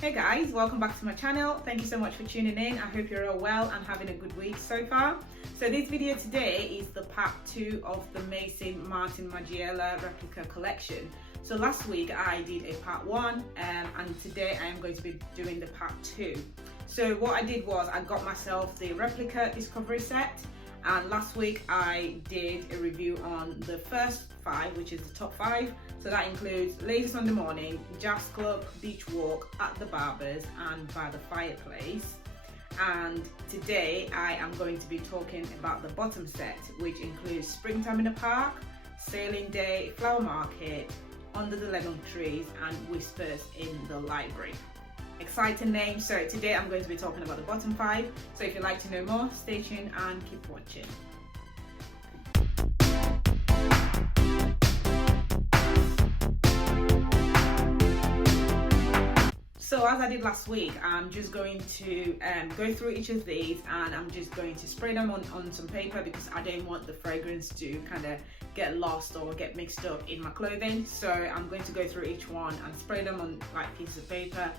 Hey guys, welcome back to my channel. Thank you so much for tuning in. I hope you're all well and having a good week so far. So this video today is the part 2 of the Maison Margiela Replica collection. So last week I did a part 1 and today I am going to be doing the part 2. So what I did was I got myself the Replica Discovery set, and last week I did a review on the first 5, which is the top 5. So that includes Ladies on the Morning, Jazz Club, Beach Walk, At the Barbers and By the Fireplace. And today I am going to be talking about the bottom set, which includes Springtime in the Park, Sailing Day, Flower Market, Under the Lemon Trees and Whispers in the Library. Exciting name. So today I'm going to be talking about the bottom 5. So if you'd like to know more, stay tuned and keep watching. So as I did last week, I'm just going to go through each of these and I'm just going to spray them on some paper because I don't want the fragrance to kind of get lost or get mixed up in my clothing. So I'm going to go through each one and spray them on like pieces of paper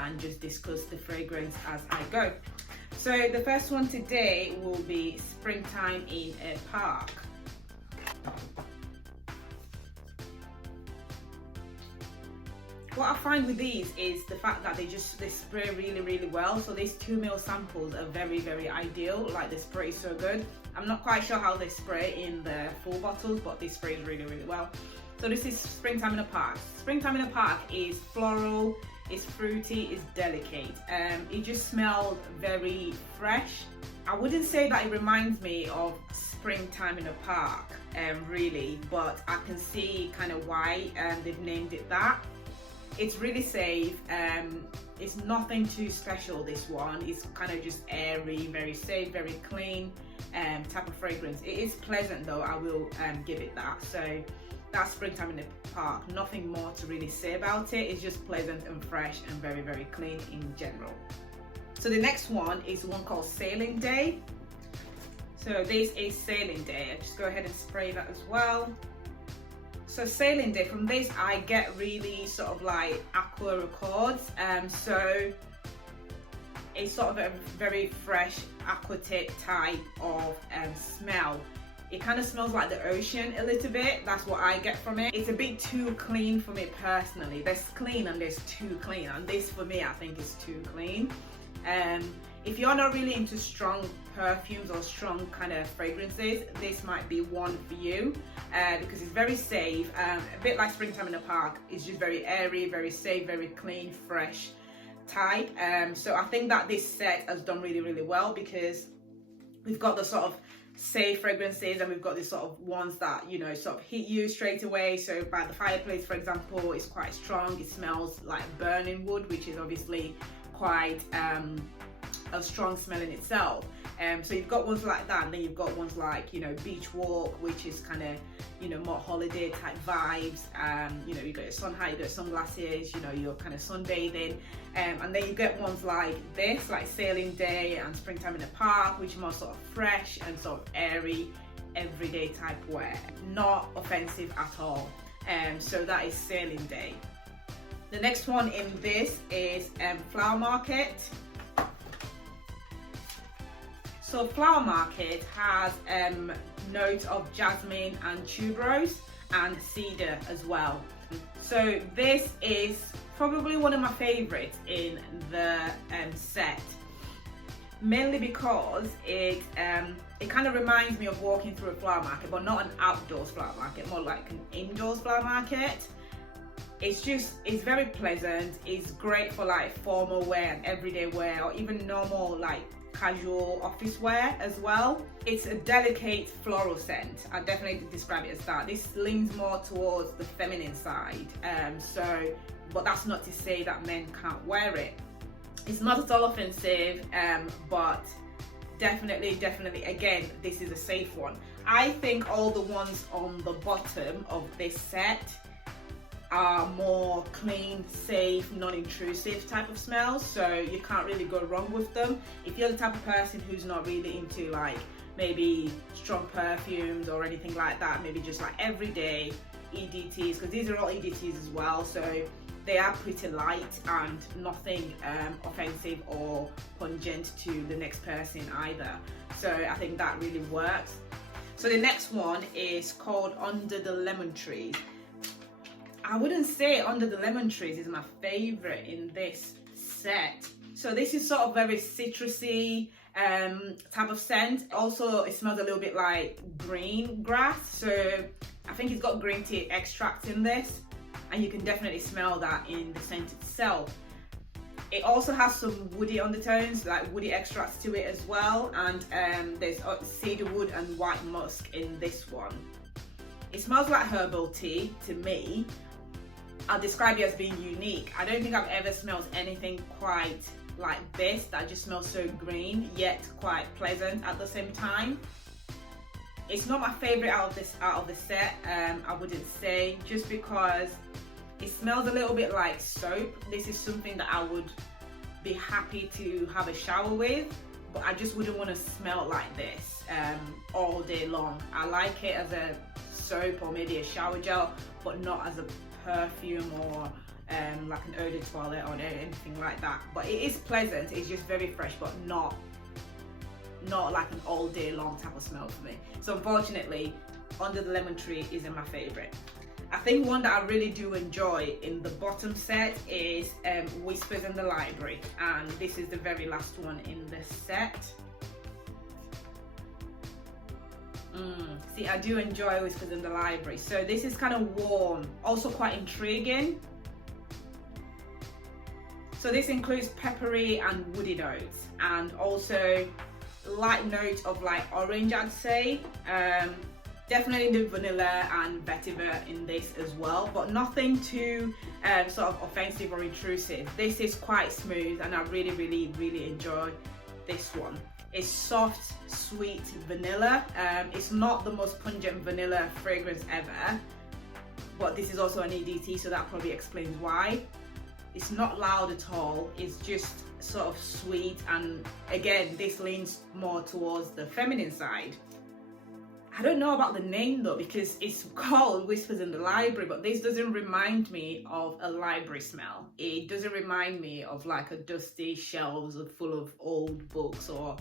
and just discuss the fragrance as I go. So the first one today will be Springtime in a Park. What I find with these is the fact that they spray really well. So these 2 ml samples are very ideal. Like, the spray is so good. I'm not quite sure how they spray in the full bottles, but they spray really well. So this is Springtime in a Park. Springtime in a Park is floral, it's fruity, it's delicate. It just smells very fresh. I wouldn't say that it reminds me of Springtime in a Park, really, but I can see kind of why they've named it that. It's really safe. It's nothing too special, this one. It's kind of just airy, very safe, very clean type of fragrance. It is pleasant though, I will give it that. So that's Springtime in the Park. Nothing more to really say about it. It's just pleasant and fresh and very clean in general. So the next one is one called Sailing Day. So this is Sailing Day. I just go ahead and spray that as well. So Sailing Day, from this I get really sort of like aqua accords. So it's sort of a very fresh aquatic type of smell. It kind of smells like the ocean a little bit. That's what I get from it. It's a bit too clean for me personally. There's clean and there's too clean, and this for me I think is too clean. If you're not really into strong perfumes or strong kind of fragrances, this might be one for you because it's very safe, a bit like Springtime in the Park. It's just very airy, very safe, very clean, fresh type. So I think that this set has done really well because we've got the sort of safe fragrances and we've got these sort of ones that, you know, sort of hit you straight away. So By the Fireplace, for example, is quite strong. It smells like burning wood, which is obviously quite a strong smell in itself. So you've got ones like that, and then you've got ones like, you know, Beach Walk, which is kind of, you know, more holiday type vibes. You know, you got your sun hat, you got sunglasses, you know, you're kind of sunbathing. And then you get ones like this, like Sailing Day and Springtime in the Park, which are more sort of fresh and sort of airy, everyday type wear. Not offensive at all. So that is Sailing Day. The next one in this is Flower Market. So Flower Market has notes of jasmine and tuberose and cedar as well. So this is probably one of my favorites in the set, mainly because it kind of reminds me of walking through a flower market, but not an outdoors flower market, more like an indoors flower market. It's very pleasant. It's great for like formal wear and everyday wear, or even normal like casual office wear as well. It's a delicate floral scent. I definitely describe it as that. This leans more towards the feminine side. But that's not to say that men can't wear it. It's not at all offensive, but definitely, again, this is a safe one. I think all the ones on the bottom of this set are more clean, safe, non-intrusive type of smells, so you can't really go wrong with them. If you're the type of person who's not really into like maybe strong perfumes or anything like that, maybe just like everyday EDTs, because these are all EDTs as well, so they are pretty light and nothing offensive or pungent to the next person either. So I think that really works. So the next one is called Under the Lemon Trees. I wouldn't say Under the Lemon Trees is my favorite in this set. So this is sort of very citrusy type of scent. Also, it smells a little bit like green grass. So I think it's got green tea extract in this, and you can definitely smell that in the scent itself. It also has some woody undertones, like woody extracts to it as well, and there's cedarwood and white musk in this one. It smells like herbal tea to me. I'll describe it as being unique. I don't think I've ever smelled anything quite like this that just smells so green yet quite pleasant at the same time. It's not my favorite out of the set, I wouldn't say, just because it smells a little bit like soap. This is something that I would be happy to have a shower with, but I just wouldn't want to smell like this all day long. I like it as a soap or maybe a shower gel, but not as a perfume or like an eau de toilette or anything like that. But it is pleasant, it's just very fresh, but not like an all day long type of smell for me. So unfortunately, Under the Lemon Tree isn't my favorite. I think one that I really do enjoy in the bottom set is Whispers in the Library, and this is the very last one in the set. See, I do enjoy Whispers in the Library. So this is kind of warm, also quite intriguing. So this includes peppery and woody notes, and also light note of like orange, I'd say. Definitely the vanilla and vetiver in this as well, but nothing too sort of offensive or intrusive. This is quite smooth, and I really enjoy this one. It's soft, sweet vanilla. It's not the most pungent vanilla fragrance ever, but this is also an EDT, so that probably explains why. It's not loud at all. It's just sort of sweet, and again, this leans more towards the feminine side. I don't know about the name though, because it's called Whispers in the Library, but this doesn't remind me of a library smell. It doesn't remind me of like a dusty shelves full of old books, or,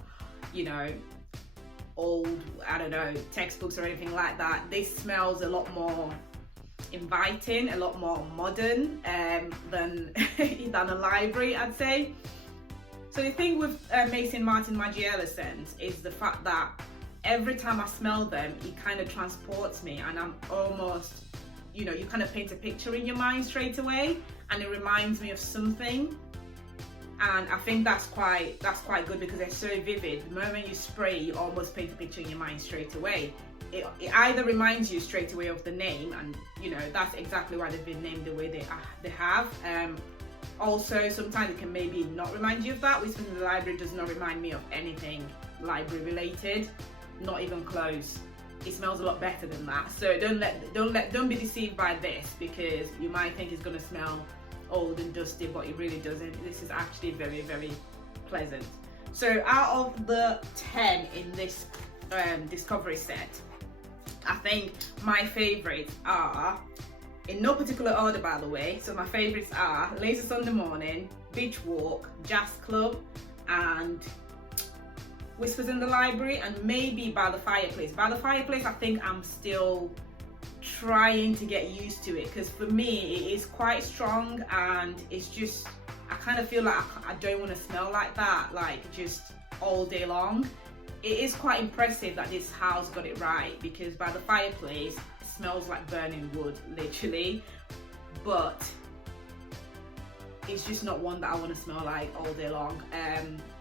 you know, old, I don't know, textbooks or anything like that. This smells a lot more inviting, a lot more modern than a library, I'd say. So the thing with Maison Martin Margiela scents is the fact that every time I smell them, it kind of transports me, and I'm almost, you know, you kind of paint a picture in your mind straight away, and it reminds me of something. And I think that's quite good, because they're so vivid. The moment you spray, you almost paint a picture in your mind straight away. It either reminds you straight away of the name, and you know that's exactly why they've been named the way they have. Also, sometimes it can maybe not remind you of that. Whispers in the Library does not remind me of anything library related, not even close. It smells a lot better than that. So don't be deceived by this, because you might think it's gonna smell old and dusty, but it really doesn't. This is actually very pleasant. So out of the 10 in this discovery set, I think my favorites are, in no particular order by the way, so my favorites are Lazy Sunday Morning, Beach Walk, Jazz Club, and Whispers in the Library, and maybe By the Fireplace. By the Fireplace, I think I'm still trying to get used to it, because for me it is quite strong, and it's just, I kind of feel like I don't want to smell like that, like just all day long. It is quite impressive that this house got it right, because By the Fireplace smells like burning wood, literally, but it's just not one that I want to smell like all day long.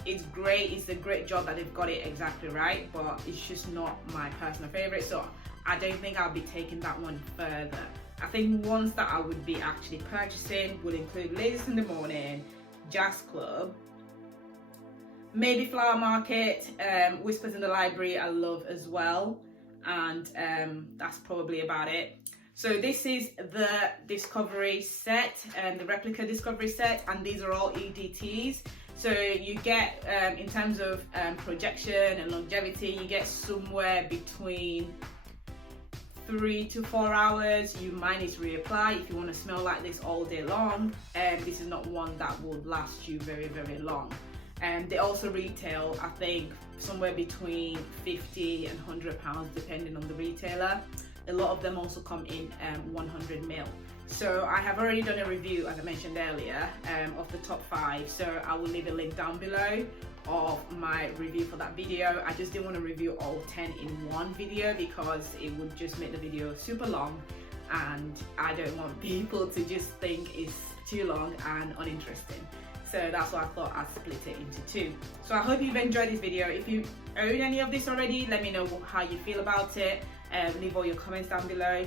It's great, it's a great job that they've got it exactly right, but it's just not my personal favorite, so I don't think I'll be taking that one further. I think ones that I would be actually purchasing would include Ladies in the Morning, Jazz Club, maybe Flower Market, Whispers in the Library I love as well, and that's probably about it. So this is the discovery set, the replica discovery set, and these are all EDTs. So you get, in terms of projection and longevity, you get somewhere between 3 to 4 hours, you might need to reapply. If you want to smell like this all day long, this is not one that would last you very, very long. And they also retail, I think, somewhere between 50 and 100 pounds depending on the retailer. A lot of them also come in 100 ml. So I have already done a review, as I mentioned earlier, of the top 5. So I will leave a link down below of my review for that video. I just didn't want to review all 10 in one video because it would just make the video super long, and I don't want people to just think it's too long and uninteresting. So that's why I thought I'd split it into 2. So I hope you've enjoyed this video. If you own any of this already, let me know how you feel about it. Leave all your comments down below.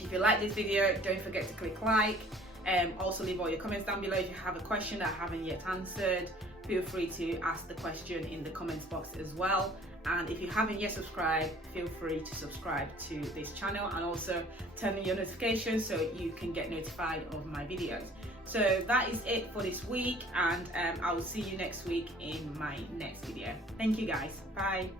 If you like this video, don't forget to click like. Also leave all your comments down below. If you have a question that I haven't yet answered, feel free to ask the question in the comments box as well. And if you haven't yet subscribed, feel free to subscribe to this channel and also turn on your notifications so you can get notified of my videos. So that is it for this week, and I will see you next week in my next video. Thank you guys. Bye.